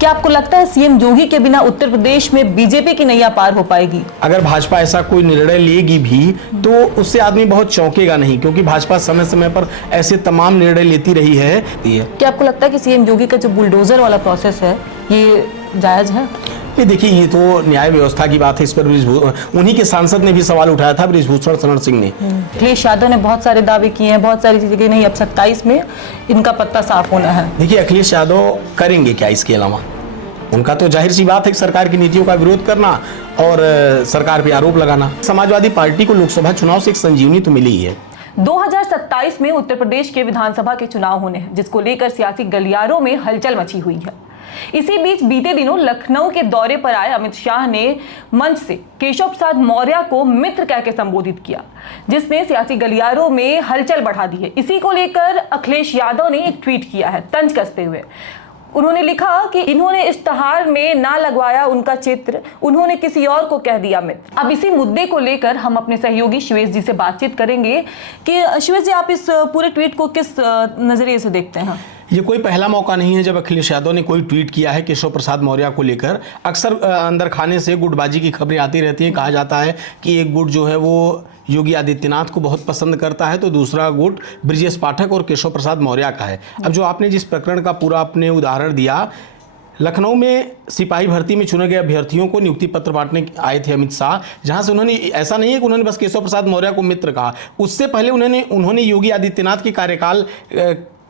क्या आपको लगता है सीएम योगी के बिना उत्तर प्रदेश में बीजेपी की नैया पार हो पाएगी? अगर भाजपा ऐसा कोई निर्णय लेगी भी तो उससे आदमी बहुत चौंकेगा नहीं, क्योंकि भाजपा समय समय पर ऐसे तमाम निर्णय लेती रही है। क्या आपको लगता है कि सीएम योगी का जो बुलडोजर वाला प्रोसेस है ये जायज है? ये देखिए, ये तो न्याय व्यवस्था की बात है। इस पर उन्हीं के सांसद ने भी सवाल उठाया था, बृजभूषण शरण सिंह ने। अखिलेश यादव ने बहुत सारे दावे किए हैं, बहुत सारी चीजें की नहीं, अब 27 में इनका पत्ता साफ होना है। देखिए, अखिलेश यादव करेंगे क्या इसके अलावा? उनका तो जाहिर सी बात है कि सरकार की नीतियों का विरोध करना और सरकार पे आरोप लगाना। समाजवादी पार्टी को लोकसभा चुनाव से एक संजीवनी तो मिली ही है। 2027 में उत्तर प्रदेश के विधानसभा के चुनाव होने हैं, जिसको लेकर सियासी गलियारों में हलचल मची हुई है। इसी बीच बीते दिनों लखनऊ के दौरे पर आए अमित शाह ने मंच से केशव प्रसाद मौर्य को मित्र कहकर संबोधित किया, जिसने सियासी गलियारों में हलचल बढ़ा दी है। इसी को लेकर अखिलेश यादव ने एक ट्वीट किया है तंज कसते हुए। उन्होंने लिखा कि इन्होंने इश्तहार में ना लगवाया उनका चित्र, उन्होंने किसी और को कह दिया मित्र। अब इसी मुद्दे को लेकर हम अपने सहयोगी शिवेश जी से बातचीत करेंगे कि शिवेश जी, आप इस पूरे ट्वीट को किस नजरिए से देखते हैं? ये कोई पहला मौका नहीं है जब अखिलेश यादव ने कोई ट्वीट किया है केशव प्रसाद मौर्य को लेकर। अक्सर अंदर खाने से गुटबाजी की खबरें आती रहती हैं। कहा जाता है कि एक गुट जो है वो योगी आदित्यनाथ को बहुत पसंद करता है, तो दूसरा गुट ब्रजेश पाठक और केशव प्रसाद मौर्य का है। अब जो आपने जिस प्रकरण का पूरा अपने उदाहरण दिया, लखनऊ में सिपाही भर्ती में चुने गए अभ्यर्थियों को नियुक्ति पत्र बांटने आए थे अमित शाह, जहां से उन्होंने, ऐसा नहीं है कि उन्होंने बस केशव प्रसाद मौर्य को मित्र कहा, उससे पहले उन्होंने योगी आदित्यनाथ के कार्यकाल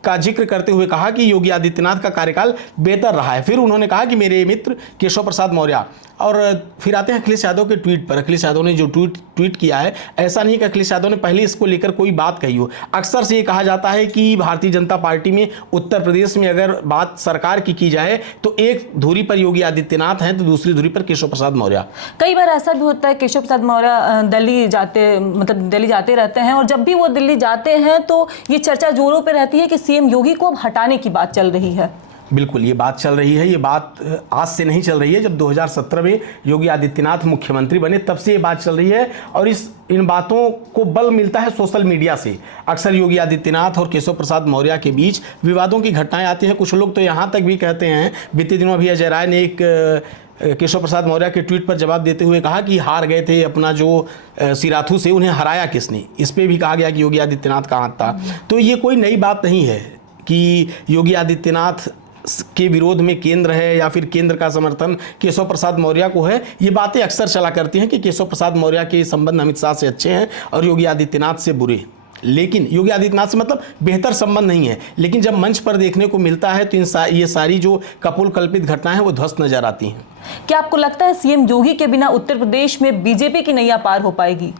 का जिक्र करते हुए कहा कि योगी आदित्यनाथ का कार्यकाल बेहतर रहा है। फिर उन्होंने कहा कि मेरे मित्र केशव प्रसाद मौर्य। और फिर आते हैं अखिलेश यादव के ट्वीट पर। अखिलेश यादव ने जो ट्वीट किया है, ऐसा नहीं कि अखिलेश यादव ने पहले इसको लेकर कोई बात कही हो। अक्सर से ये कहा जाता है कि भारतीय जनता पार्टी में उत्तर प्रदेश में अगर बात सरकार की जाए तो एक धुरी पर योगी आदित्यनाथ हैं तो दूसरी धुरी पर केशव प्रसाद मौर्य। कई बार ऐसा भी होता है, केशव प्रसाद मौर्य दिल्ली जाते रहते हैं, और जब भी वो दिल्ली जाते हैं तो ये चर्चा जोरों पर रहती है कि सीएम योगी को अब हटाने की बात चल रही है। बिल्कुल, ये बात चल रही है। ये बात आज से नहीं चल रही है। जब 2017 में योगी आदित्यनाथ मुख्यमंत्री बने तब से ये बात चल रही है, और इन बातों को बल मिलता है सोशल मीडिया से। अक्सर योगी आदित्यनाथ और केशव प्रसाद मौर्य के बीच विवादों की घटनाएं आती हैं। कुछ लोग तो यहाँ तक भी कहते हैं, बीते दिनों अभी अजय राय ने एक केशव प्रसाद मौर्य के ट्वीट पर जवाब देते हुए कहा कि हार गए थे अपना जो सिराथू से, उन्हें हराया किसने। इस पर भी कहा गया कि योगी आदित्यनाथ का हाथ था। तो ये कोई नई बात नहीं है कि योगी आदित्यनाथ के विरोध में केंद्र है या फिर केंद्र का समर्थन केशव प्रसाद मौर्य को है। ये बातें अक्सर चला करती हैं कि केशव प्रसाद मौर्य के संबंध अमित शाह से अच्छे हैं और योगी आदित्यनाथ से बुरे। लेकिन योगी आदित्यनाथ से मतलब बेहतर संबंध नहीं है, लेकिन जब मंच पर देखने को मिलता है तो ये सारी जो कपोल कल्पित घटनाएं हैं वो ध्वस्त नजर आती हैं। क्या आपको लगता है सीएम योगी के बिना उत्तर प्रदेश में बीजेपी की नैया पार हो पाएगी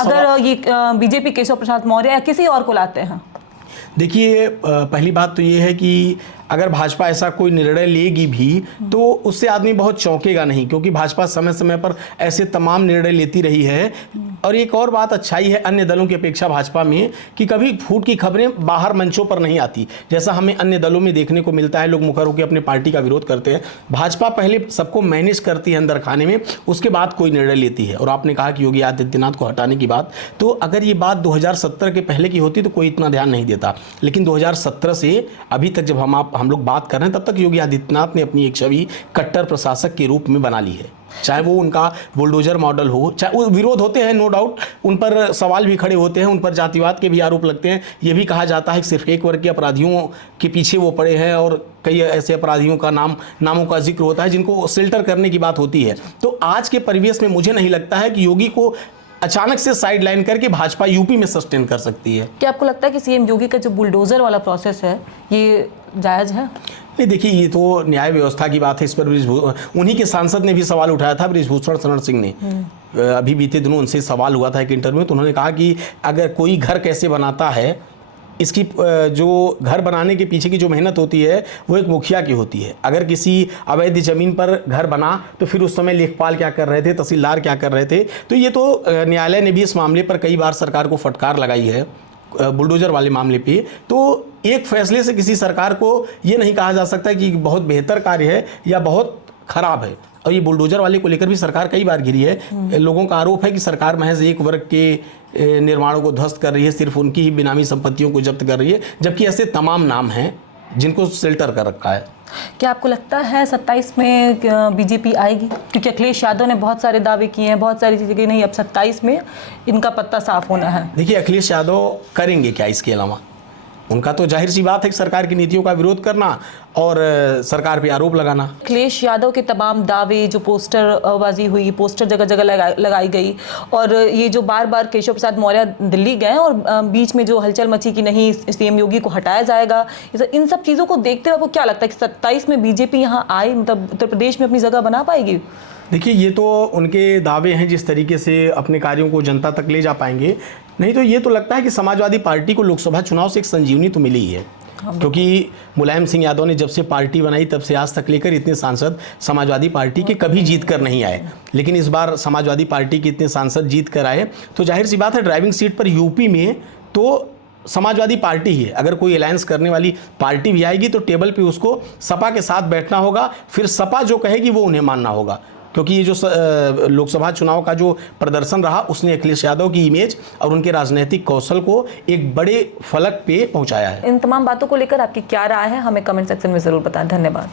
अगर ये बीजेपी केशव प्रसाद मौर्य या किसी और को लाते हैं? देखिए, पहली बात तो ये है कि अगर भाजपा ऐसा कोई निर्णय लेगी भी तो उससे आदमी बहुत चौंकेगा नहीं, क्योंकि भाजपा समय समय पर ऐसे तमाम निर्णय लेती रही है। और एक और बात अच्छाई है अन्य दलों की अपेक्षा भाजपा में कि कभी फूट की खबरें बाहर मंचों पर नहीं आती, जैसा हमें अन्य दलों में देखने को मिलता है। लोग मुखर होकर अपने पार्टी का विरोध करते हैं। भाजपा पहले सबको मैनेज करती है अंदर खाने में, उसके बाद कोई निर्णय लेती है। और आपने कहा कि योगी आदित्यनाथ को हटाने की बात, तो अगर ये बात 2017 के पहले की होती तो कोई इतना ध्यान नहीं देता। लेकिन 2017 से अभी तक जब हम लोग बात कर रहे हैं, तब तक योगी आदित्यनाथ ने अपनी एक छवि कट्टर प्रशासक के रूप में बना ली है। चाहे वो उनका बुलडोजर मॉडल हो, चाहे वो विरोध होते हैं, नो डाउट उन पर सवाल भी खड़े होते हैं, उन पर जातिवाद के भी आरोप लगते हैं। ये भी कहा जाता है कि सिर्फ एक वर्ग के अपराधियों के पीछे वो पड़े हैं, और कई ऐसे अपराधियों का नामों का जिक्र होता है जिनको शेल्टर करने की बात होती है। तो आज के परिवेश में मुझे नहीं लगता है कि योगी को अचानक से साइडलाइन करके भाजपा यूपी में सस्टेन कर सकती है। क्या आपको लगता है कि सीएम योगी का जो बुलडोजर वाला प्रोसेस है ये जायज है? नहीं, देखिए, ये तो न्याय व्यवस्था की बात है। इस पर उन्हीं के सांसद ने भी सवाल उठाया था, बृजभूषण शरण सिंह ने। अभी बीते दिनों उनसे सवाल हुआ था एक इंटरव्यू में, तो उन्होंने कहा कि अगर कोई घर कैसे बनाता है, इसकी जो घर बनाने के पीछे की जो मेहनत होती है वो एक मुखिया की होती है। अगर किसी अवैध ज़मीन पर घर बना तो फिर उस समय लेखपाल क्या कर रहे थे, तहसीलदार क्या कर रहे थे। तो ये तो न्यायालय ने भी इस मामले पर कई बार सरकार को फटकार लगाई है, बुलडोजर वाले मामले पे। तो एक फैसले से किसी सरकार को ये नहीं कहा जा सकता कि बहुत बेहतर कार्य है या बहुत खराब है। और ये बुलडोजर वाले को लेकर भी सरकार कई बार घिरी है। लोगों का आरोप है कि सरकार महज एक वर्ग के निर्माणों को ध्वस्त कर रही है, सिर्फ उनकी ही बेनामी संपत्तियों को जब्त कर रही है, जबकि ऐसे तमाम नाम हैं जिनको शेल्टर कर रखा है। क्या आपको लगता है 27 में बीजेपी आएगी? क्योंकि अखिलेश यादव ने बहुत सारे दावे किए हैं, बहुत सारी चीज़ें की, नहीं अब 27 में इनका पत्ता साफ होना है। देखिए, अखिलेश यादव करेंगे क्या इसके अलावा? उनका तो जाहिर सी बात है कि सरकार की नीतियों का विरोध करना और सरकार पे आरोप लगाना। अखिलेश यादव के तमाम दावे, जो पोस्टरबाजी हुई, पोस्टर जगह जगह लगाई गई, और ये जो बार बार केशव प्रसाद मौर्य दिल्ली गए और बीच में जो हलचल मची कि नहीं सीएम योगी को हटाया जाएगा, इन सब चीज़ों को देखते हुए आपको क्या लगता है कि 27 में बीजेपी यहाँ आए, मतलब उत्तर प्रदेश में अपनी जगह बना पाएगी? देखिए, ये तो उनके दावे हैं, जिस तरीके से अपने कार्यों को जनता तक ले जा पाएंगे। नहीं तो ये तो लगता है कि समाजवादी पार्टी को लोकसभा चुनाव से एक संजीवनी तो मिली ही है, क्योंकि मुलायम सिंह यादव ने जब से पार्टी बनाई तब से आज तक लेकर इतने सांसद समाजवादी पार्टी के कभी जीत कर नहीं आए, लेकिन इस बार समाजवादी पार्टी के इतने सांसद जीत कर आए, तो जाहिर सी बात है ड्राइविंग सीट पर यूपी में तो समाजवादी पार्टी ही है। अगर कोई अलायंस करने वाली पार्टी भी आएगी तो टेबल पे उसको सपा के साथ बैठना होगा, फिर सपा जो कहेगी वो उन्हें मानना होगा, क्योंकि ये जो लोकसभा चुनाव का जो प्रदर्शन रहा उसने अखिलेश यादव की इमेज और उनके राजनीतिक कौशल को एक बड़े फलक पे पहुंचाया है। इन तमाम बातों को लेकर आपकी क्या राय है, हमें कमेंट सेक्शन में ज़रूर बताएं। धन्यवाद।